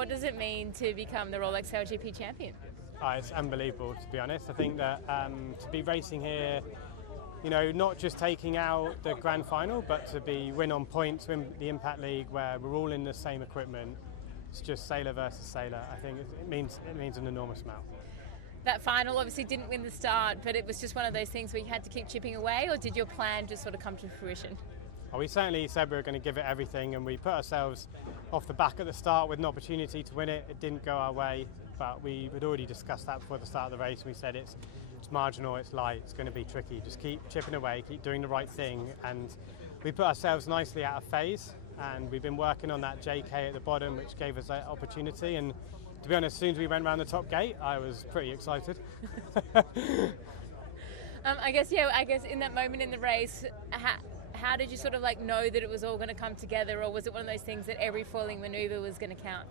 What does it mean to become the Rolex SailGP champion? It's unbelievable, to be honest. I think that to be racing here, not just taking out the grand final, but to be win on points, win the Impact League, where we're all in the same equipment. It's just sailor versus sailor. I think it means an enormous amount. That final obviously didn't win the start, but it was just one of those things where you had to keep chipping away, or did your plan just sort of come to fruition? We certainly said we were going to give it everything, and we put ourselves off the back at the start with an opportunity to win it. It didn't go our way, but we had already discussed that before the start of the race. We said it's marginal, it's light, it's going to be tricky. Just keep chipping away, keep doing the right thing, and we put ourselves nicely out of phase. And we've been working on that JK at the bottom, which gave us that opportunity. And to be honest, as soon as we went around the top gate, I was pretty excited. I guess in that moment in the race, how did you sort of know that it was all going to come together, or was it one of those things that every foiling manoeuvre was going to count?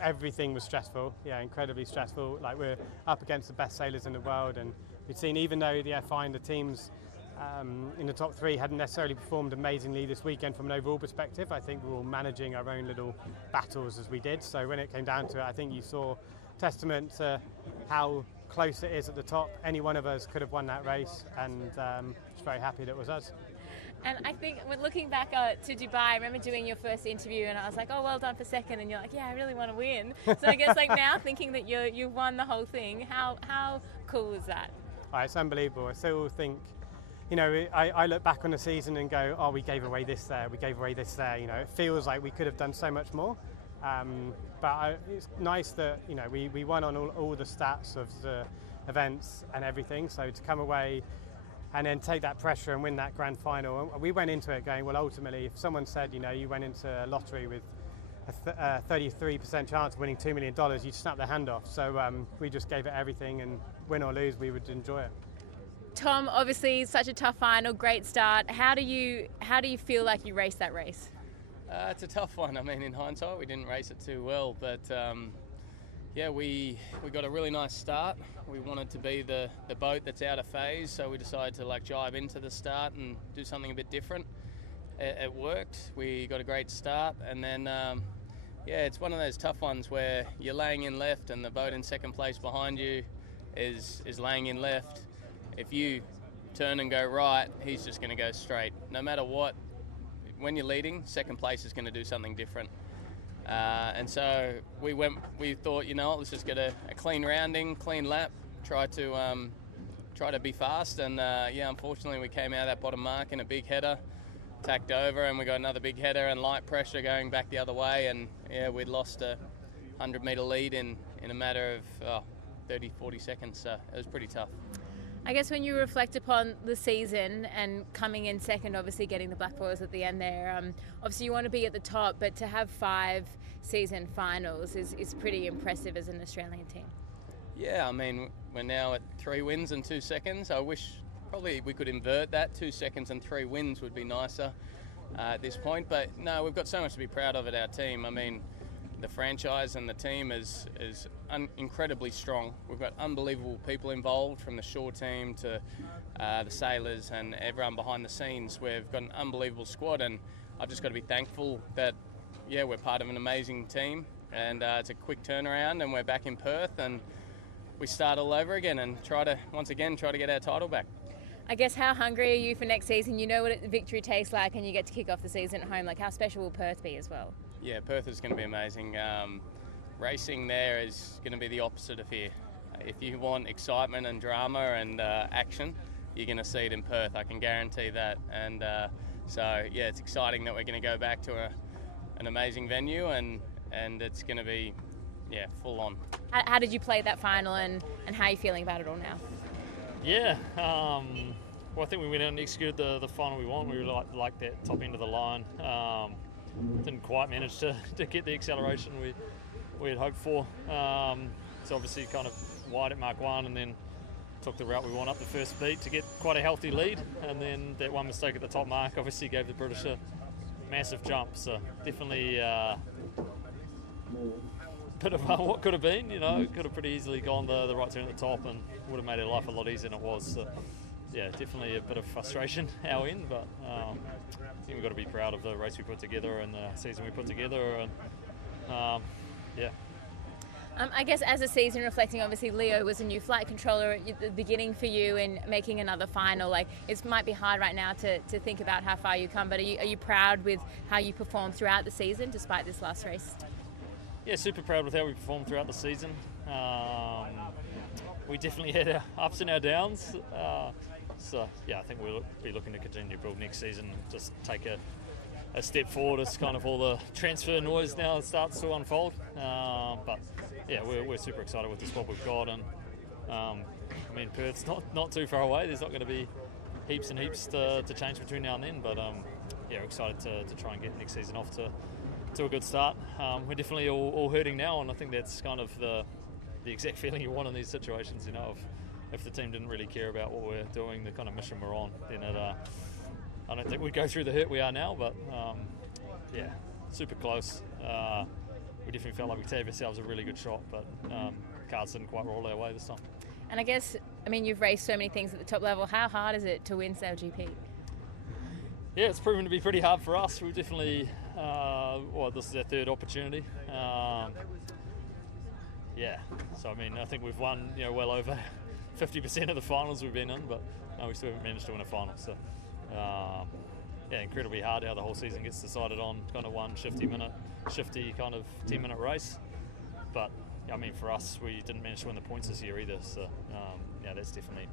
Everything was stressful, incredibly stressful. We're up against the best sailors in the world, and we've seen, even though the FI and the teams in the top three hadn't necessarily performed amazingly this weekend from an overall perspective, I think we're all managing our own little battles as we did. So when it came down to it, I think you saw testament to how close it is at the top. Any one of us could have won that race, and just very happy that it was us. And I think when looking back to Dubai, I remember doing your first interview and I was like, oh, well done for second. And you're like, yeah, I really want to win. So I guess now thinking that you won the whole thing, how cool was that? It's unbelievable. I still think, I look back on the season and go, oh, we gave away this there, we gave away this there. It feels like we could have done so much more. But it's nice that, we won on all the stats of the events and everything. So to come away and then take that pressure and win that grand final. We went into it going, well, ultimately, if someone said, you went into a lottery with a 33% chance of winning $2 million, you'd snap their hand off. So we just gave it everything, and win or lose, we would enjoy it. Tom, obviously, such a tough final, great start. How do you feel like you raced that race? It's a tough one. I mean, in hindsight, we didn't race it too well, but we got a really nice start. We wanted to be the boat that's out of phase, so we decided to jive into the start and do something a bit different. It worked. We got a great start, and then it's one of those tough ones where you're laying in left and the boat in second place behind you is laying in left. If you turn and go right, he's just going to go straight. No matter what, when you're leading, second place is going to do something different. And so we thought, let's just get a clean rounding, clean lap, try to be fast. And unfortunately we came out of that bottom mark in a big header, tacked over, and we got another big header and light pressure going back the other way. And we'd lost a 100-metre lead in a matter of 30, 40 seconds. So it was pretty tough. I guess when you reflect upon the season and coming in second, obviously getting the black foils at the end there, obviously you want to be at the top, but to have 5 season finals is pretty impressive as an Australian team. Yeah, I mean, we're now at 3 wins and 2 seconds. I wish probably we could invert that. 2 seconds and 3 wins would be nicer at this point. But no, we've got so much to be proud of at our team. I mean, the franchise and the team is incredibly strong. We've got unbelievable people involved, from the shore team to the sailors and everyone behind the scenes. We've got an unbelievable squad, and I've just got to be thankful that we're part of an amazing team, and it's a quick turnaround, and we're back in Perth, and we start all over again and try to get our title back. I guess, how hungry are you for next season? You know what victory tastes like, and you get to kick off the season at home. How special will Perth be as well? Yeah, Perth is going to be amazing. Racing there is going to be the opposite of here. If you want excitement and drama and action, you're going to see it in Perth. I can guarantee that. And it's exciting that we're going to go back to an amazing venue, and it's going to be full on. How did you play that final, and how are you feeling about it all now? Yeah, well, I think we went out and executed the final we want. We were like that top end of the line. Didn't quite manage to get the acceleration we had hoped for. So obviously kind of wide at Mark 1, and then took the route we want up the first beat to get quite a healthy lead. And then that one mistake at the top mark obviously gave the British a massive jump. So definitely bit of what could have been, could have pretty easily gone the right turn at the top and would have made our life a lot easier than it was. So, yeah, definitely a bit of frustration our end, but I think we've got to be proud of the race we put together and the season we put together. And yeah. I guess as a season reflecting, obviously Leo was a new flight controller at the beginning for you and making another final. Like, it might be hard right now to think about how far you come, but are you proud with how you performed throughout the season despite this last race? Yeah, super proud with how we performed throughout the season. We definitely had our ups and our downs. So yeah, I think we'll be looking to continue to build next season, just take a step forward as kind of all the transfer noise now starts to unfold. But yeah, we're super excited with the squad we've got, and I mean, Perth's not too far away. There's not going to be heaps and heaps to change between now and then, but yeah, we're excited to try and get next season off to a good start. We're definitely all hurting now, and I think that's kind of the exact feeling you want in these situations. You know, if the team didn't really care about what we're doing, the kind of mission we're on, then I don't think we'd go through the hurt we are now. But yeah, super close. We definitely felt like we gave ourselves a really good shot, but cards didn't quite roll our way this time. And I guess, I mean, you've raced so many things at the top level. How hard is it to win SailGP? Yeah, it's proven to be pretty hard for us. We've definitely, this is our third opportunity. Yeah, so I mean, I think we've won, well over 50% of the finals we've been in, but no, we still haven't managed to win a final. So, yeah, incredibly hard how the whole season gets decided on kind of one shifty kind of 10-minute race. But I mean, for us, we didn't manage to win the points this year either. So, yeah, that's definitely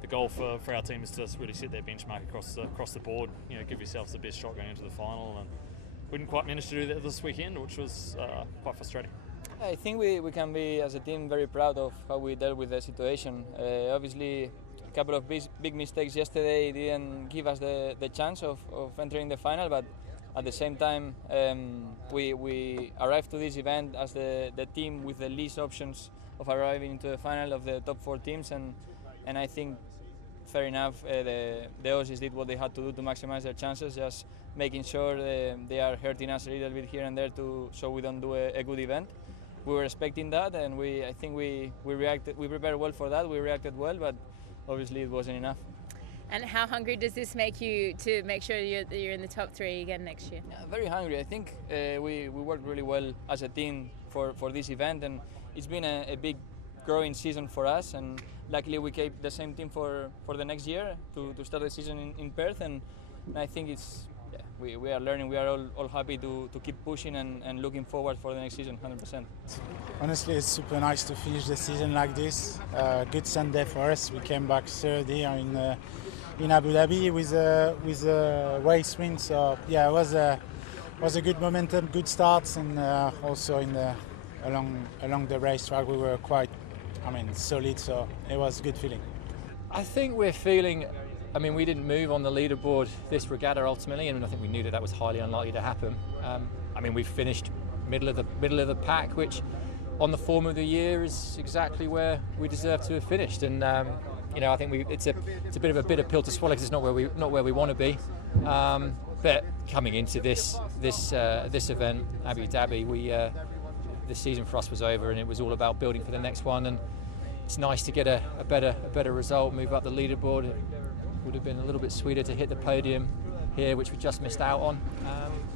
the goal for our team, is to really set that benchmark across the board. Give yourselves the best shot going into the final, and we didn't quite manage to do that this weekend, which was quite frustrating. I think we can be, as a team, very proud of how we dealt with the situation. Obviously, a couple of big mistakes yesterday didn't give us the chance of entering the final, but at the same time, we arrived to this event as the team with the least options of arriving into the final of the top 4 teams, and I think, fair enough, the Aussies did what they had to do to maximize their chances, just making sure they are hurting us a little bit here and there so we don't do a good event. We were expecting that, and I think we reacted. We prepared well for that. We reacted well, but obviously it wasn't enough. And how hungry does this make you to make sure you're in the top 3 again next year? Yeah, very hungry. I think we worked really well as a team for this event, and it's been a big growing season for us. And luckily we kept the same team for the next year to start the season in Perth, and I think it's. Yeah, we are learning. We are all happy to keep pushing and looking forward for the next season, 100%. Honestly, it's super nice to finish the season like this. Good Sunday for us. We came back third here in Abu Dhabi with a race win. So yeah, it was a good momentum, good starts, and also along the racetrack we were quite, solid. So it was a good feeling. I think we're feeling. We didn't move on the leaderboard this regatta ultimately, and I think we knew that was highly unlikely to happen. We finished middle of the pack, which on the form of the year is exactly where we deserve to have finished. And I think it's a bit of a bitter pill to swallow, because it's not where we want to be. But coming into this event, Abu Dhabi, this season for us was over, and it was all about building for the next one. And it's nice to get a better result, move up the leaderboard. It would have been a little bit sweeter to hit the podium here, which we just missed out on.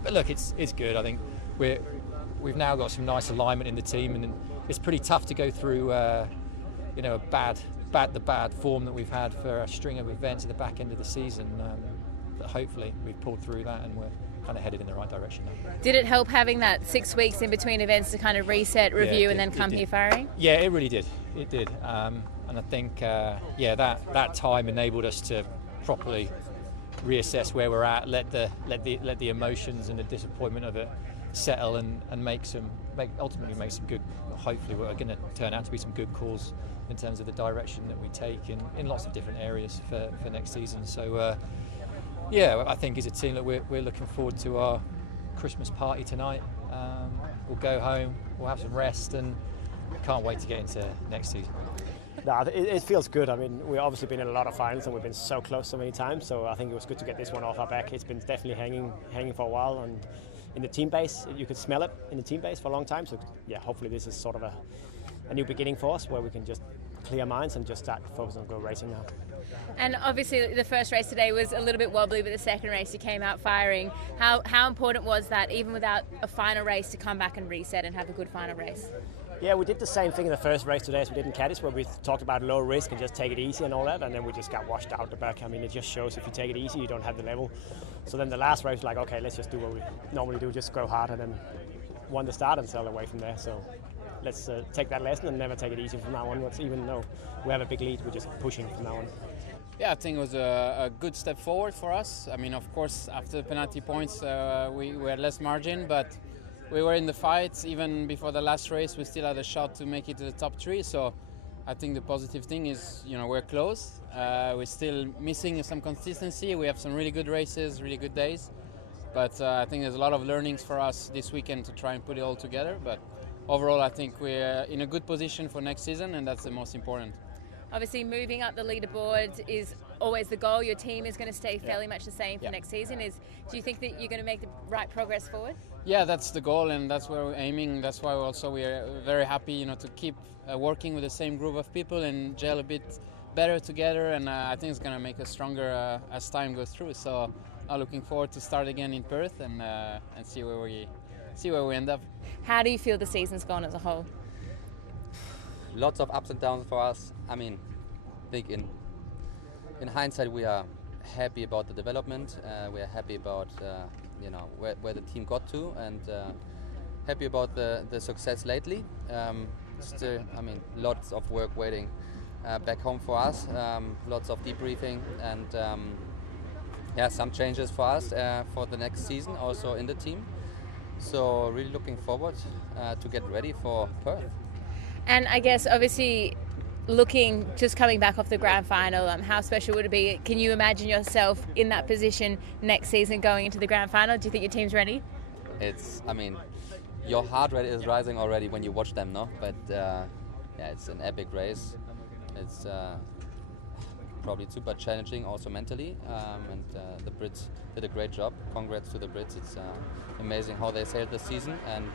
But look, it's good. I think we've now got some nice alignment in the team, and it's pretty tough to go through a bad form that we've had for a string of events at the back end of the season. But hopefully we've pulled through that, and we're kind of headed in the right direction now. Did it help having that 6 weeks in between events to kind of reset, review, and then come here firing? Yeah, it really did. It did. And I think, that time enabled us to properly reassess where we're at, let the emotions and the disappointment of it settle, and ultimately make some good. Hopefully, we're going to turn out to be some good calls in terms of the direction that we take in lots of different areas for next season. So, I think as a team that we're looking forward to our Christmas party tonight. We'll go home, we'll have some rest, and can't wait to get into next season. No, it feels good. We've obviously been in a lot of finals, and we've been so close so many times. So I think it was good to get this one off our back. It's been definitely hanging for a while, and in the team base, you could smell it in the team base for a long time. So yeah, hopefully this is sort of a new beginning for us, where we can just clear minds and just start focusing on go racing now. And obviously the first race today was a little bit wobbly, but the second race you came out firing. How important was that, even without a final race, to come back and reset and have a good final race? Yeah, we did the same thing in the first race today as we did in Cadiz, where we talked about low risk and just take it easy and all that, and then we just got washed out the back. I mean, it just shows if you take it easy, you don't have the level. So then the last race was like, okay, let's just do what we normally do, just go hard, and then won the start and sail away from there. So let's take that lesson and never take it easy from now on. Even though we have a big lead, we're just pushing from now on. Yeah, I think it was a good step forward for us. I mean, of course, after the penalty points, we had less margin, but we were in the fight. Even before the last race, we still had a shot to make it to the top 3. So I think the positive thing is, we're close. We're still missing some consistency. We have some really good races, really good days. But I think there's a lot of learnings for us this weekend to try and put it all together. But overall, I think we're in a good position for next season, and that's the most important. Obviously, moving up the leaderboard is always the goal. Your team is going to stay fairly much the same for next season. Do you think that you're going to make the right progress forward? Yeah, that's the goal, and that's where we're aiming. That's why we're very happy, to keep working with the same group of people and gel a bit better together. And I think it's going to make us stronger as time goes through. So I'm looking forward to start again in Perth and see where we end up. How do you feel the season's gone as a whole? Lots of ups and downs for us. I mean, I think in hindsight we are happy about the development. We are happy about where the team got to, and happy about the success lately. Still, I mean, lots of work waiting back home for us. Lots of debriefing and some changes for us for the next season, also in the team. So really looking forward to get ready for Perth. And I guess obviously just coming back off the grand final, how special would it be? Can you imagine yourself in that position next season going into the grand final? Do you think your team's ready? Your heart rate is rising already when you watch them, no? But it's an epic race. It's probably super challenging also mentally, and the Brits did a great job. Congrats to the Brits. It's amazing how they sailed the season, and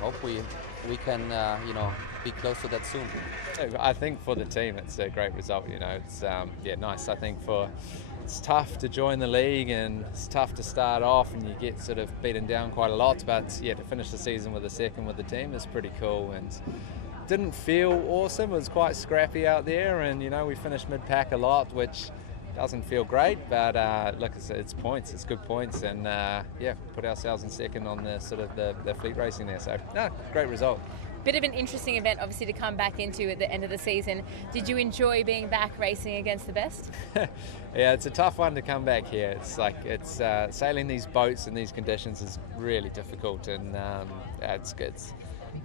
hope we can be close to that soon. I think for the team it's a great result. It's nice. I think it's tough to join the league and it's tough to start off and you get sort of beaten down quite a lot, but to finish the season with a second with the team is pretty cool. And didn't feel awesome. It was quite scrappy out there, and we finished mid-pack a lot, which doesn't feel great, but look, it's points, it's good points, and put ourselves in second on the sort of the fleet racing there. So great result. Bit of an interesting event, obviously, to come back into at the end of the season. Did you enjoy being back racing against the best? Yeah, it's a tough one to come back here. It's sailing these boats in these conditions is really difficult, and it's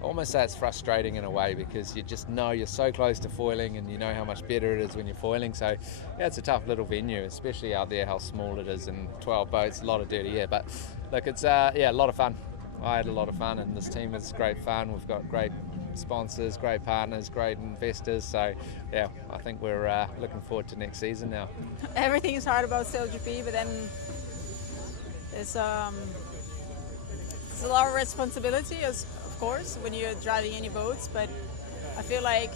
almost it's frustrating in a way, because you just know you're so close to foiling and you know how much better it is when you're foiling. So it's a tough little venue, especially out there how small it is, and 12 boats, a lot of dirty air. But look, it's a lot of fun. I had a lot of fun, and this team is great fun. We've got great sponsors, great partners, great investors. So I think we're looking forward to next season now. Everything is hard about SailGP, but then it's a lot of responsibility, of course, when you're driving any boats. But I feel like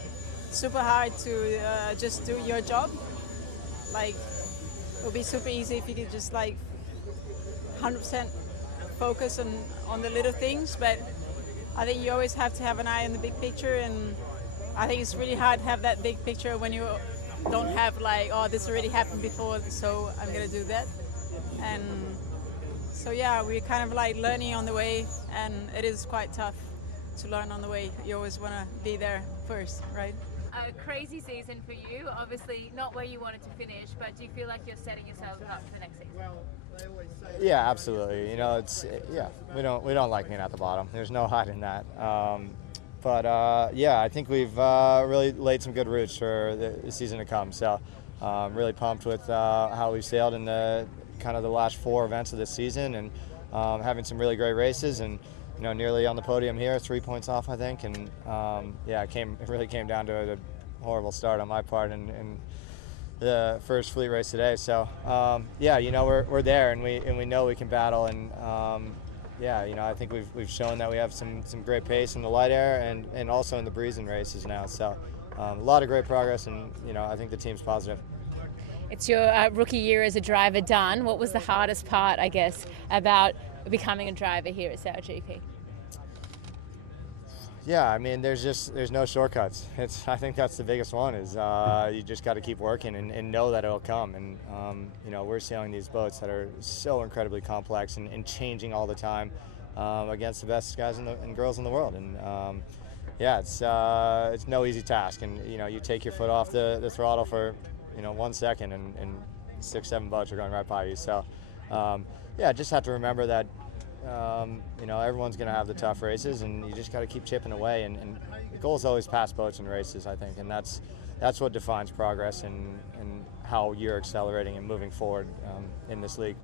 it's super hard to just do your job. Like, it would be super easy if you could just 100% focus on the little things, but I think you always have to have an eye on the big picture, and I think it's really hard to have that big picture when you don't have this already happened before, so I'm gonna do that. And so we're kind of learning on the way, and it is quite tough to learn on the way. You always want to be there first, right? A crazy season for you, obviously not where you wanted to finish, but do you feel like you're setting yourself up for the next season? Yeah, absolutely. We don't like being at the bottom. There's no hiding that. I think we've really laid some good roots for the season to come. So really pumped with how we sailed in the last 4 events of this season, and having some really great races, and nearly on the podium here, 3 points off, I think. And it really came down to a horrible start on my part in the first fleet race today. So we're there, and we know we can battle, and yeah, I think we've shown that we have some great pace in the light air and also in the breezing races now. So a lot of great progress, and I think the team's positive. It's your rookie year as a driver done. What was the hardest part, I guess, about becoming a driver here at SailGP? Yeah, I mean, there's no shortcuts. I think that's the biggest one. Is you just got to keep working and know that it'll come. And we're sailing these boats that are so incredibly complex and changing all the time against the best guys and girls in the world. And yeah, it's no easy task. And you take your foot off the throttle for 1 second, and 6-7 boats are going right by you. So yeah, just have to remember that. Everyone's going to have the tough races, and you just got to keep chipping away. And the goal is always pass boats in races, I think, and that's what defines progress and how you're accelerating and moving forward in this league.